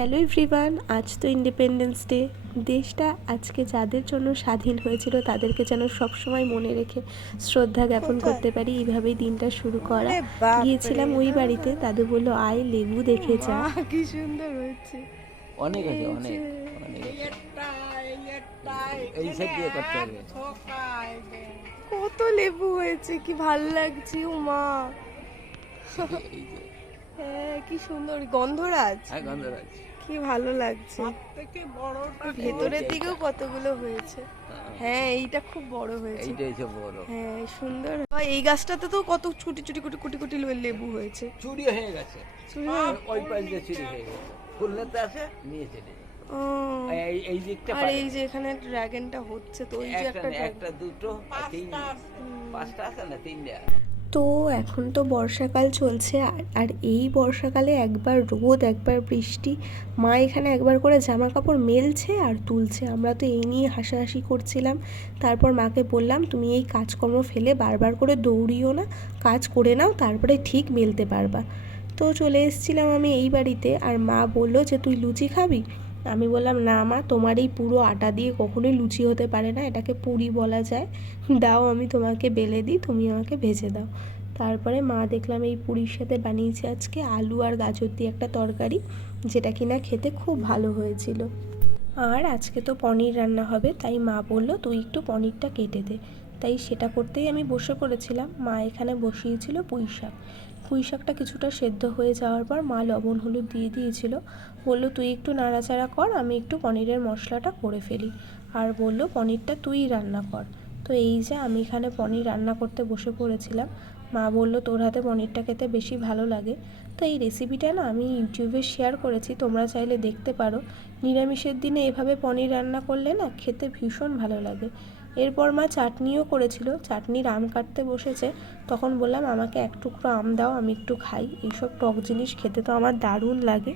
Hello everyone, আজ তো independence day. দেশটা আজকে যাদের জন্য স্বাধীন হয়েছিল তাদেরকে যেন সবসময় মনে রেখে শ্রদ্ধা জ্ঞাপন করতে পারি, এইভাবেই দিনটা শুরু করা। গিয়েছিলাম ওই বাড়িতে, দাদু বললো আয় লেবু দেখে যা। কি সুন্দর হয়েছে। অনেক আছে, অনেক অনেক আছে। এই সাইড দিয়ে করতে হবে। কত লেবু হয়েছে, কি ভাল লাগছে উমা। এই যে হ্যাঁ, কি সুন্দর গন্ধরাজ, হ্যাঁ, গন্ধরাজ। কি ভালো লাগছে। ভেতরের দিকেও কতগুলো হয়েছে। হ্যাঁ, এইটা খুব বড় হয়েছে। এইটা হচ্ছে বড়। হ্যাঁ, সুন্দর। এই গাছটাতে তো কত ছুটি ছুটি কুটি কুটি কুটি লেবু হয়েছে। চুরি হয়ে গেছে, চুরি ওই পাশ দিয়ে চুরি হয়ে গেছে। খুলনাতে আছে, নিয়ে চলে যায়। ও, এই দিকটা আর এই যে এখানে ড্রাগনটা হচ্ছে, তো ওই যে একটা একটা দুটো তিন পাঁচটা আছে না, তিনটা। তো এখন তো বর্ষাকাল চলছে, আর এই বর্ষাকালে একবার রোদ একবার বৃষ্টি। মা এখানে একবার করে জামা কাপড় মেলছে আর তুলছে, আমরা তো এই নিয়ে হাসাহাসি করছিলাম। তারপর মাকে বললাম, তুমি এই কাজকর্ম ফেলে বারবার করে দৌড়িও না, কাজ করে নাও, তারপরে ঠিক মেলতে পারবা। তো চলে এসেছিলাম আমি এই বাড়িতে, আর মা বললো যে তুই লুচি খাবি। আমি বললাম না মা, তোমার এই পুরো আটা দিয়ে কখনোই লুচি হতে পারে না, এটাকে পুরি বলা যায়। দাও আমি তোমাকে বেলে দিই, তুমি আমাকে ভেজে দাও। তারপরে মা দেখলাম এই পুরীর সাথে বানিয়েছে আজকে আলু আর গাজর দিয়ে একটা তরকারি, যেটা কিনা খেতে খুব ভালো হয়েছিল। আর আজকে তো পনির রান্না হবে, তাই মা বলল তুই একটু পনিরটা কেটে দে। তাই সেটা করতেই আমি বসে পড়েছিলাম। মা এখানে বসিয়েছিল পুঁই শাক। পুঁই শাকটা কিছুটা সেদ্ধ হয়ে যাওয়ার পর মা লবণ হলুদ দিয়ে দিয়েছিল। বলল তুই একটু নাড়াচাড়া কর, আমি একটু পনিরের মশলাটা করে ফেলি। আর বলল পনিরটা তুই রান্না কর। তো এই যে আমি এখানে পনির রান্না করতে বসে পড়েছিলাম। মা বলল তোর হাতে পনিরটা খেতে বেশি ভালো লাগে। তো এই রেসিপিটা না আমি ইউটিউবে শেয়ার করেছি, তোমরা চাইলে দেখতে পারো। নিরামিষের দিনে এভাবে পনির রান্না করলে না খেতে ভীষণ ভালো লাগে। এরপর মা চাটনিও করেছিল, চাটনির আম কাটতে বসেছে। তখন বললাম আমাকে এক টুকরো আম দাও, আমি একটু খাই, এইসব টক জিনিস খেতে তো আমার দারুণ লাগে।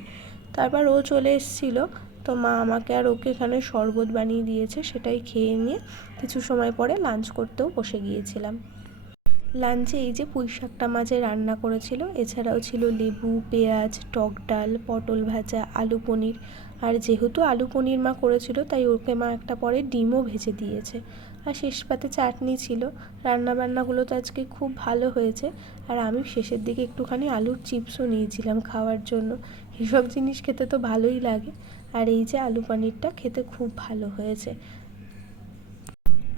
তারপর ও চলে এসেছিলো, তো মা আমাকে আর ওকে এখানে শরবত বানিয়ে দিয়েছে, সেটাই খেয়ে নিয়ে কিছু সময় পরে লাঞ্চ করতেও বসে গিয়েছিলাম। লাঞ্চে এই যে পুঁই শাকটা মাঝে রান্না করেছিল, এছাড়াও ছিল লেবু, পেঁয়াজ, টক ডাল, পটল ভাজা, আলু পনির। আর যেহেতু আলু পনির মা করেছিল, তাই ওকে মা একটা পরে ডিমও ভেজে দিয়েছে। আর শেষ পাতে চাটনি ছিল। রান্নাবান্নাগুলো তো আজকে খুব ভালো হয়েছে। আর আমি শেষের দিকে একটুখানি আলুর চিপসও নিয়েছিলাম খাওয়ার জন্য। এসব জিনিস খেতে তো ভালোই লাগে। আর এই যে আলু পনিরটা খেতে খুব ভালো হয়েছে।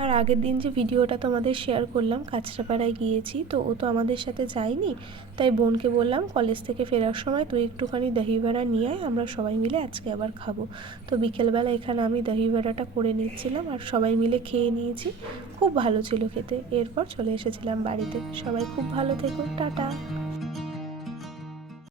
আর আগের দিন যে ভিডিওটা তোমাদের শেয়ার করলাম, কাঁচরাপাড়ায় গিয়েছি, তো ও তো আমাদের সাথে যায়নি, তাই বোনকে বললাম কলেজ থেকে ফেরার সময় তুই একটুখানি দহি বড়া নিয়ে আয়, আমরা সবাই মিলে আজকে আবার খাবো। তো বিকেলবেলা এখানে আমি দহি বড়াটা করে নিচ্ছিলাম আর সবাই মিলে খেয়ে নিয়েছি। খুব ভালো ছিল খেতে। এরপর চলে এসেছিলাম বাড়িতে। সবাই খুব ভালো থেকো, টাটা।